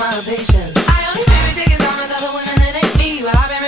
my patience. I only say we take it down with other women that ain't me, but I've been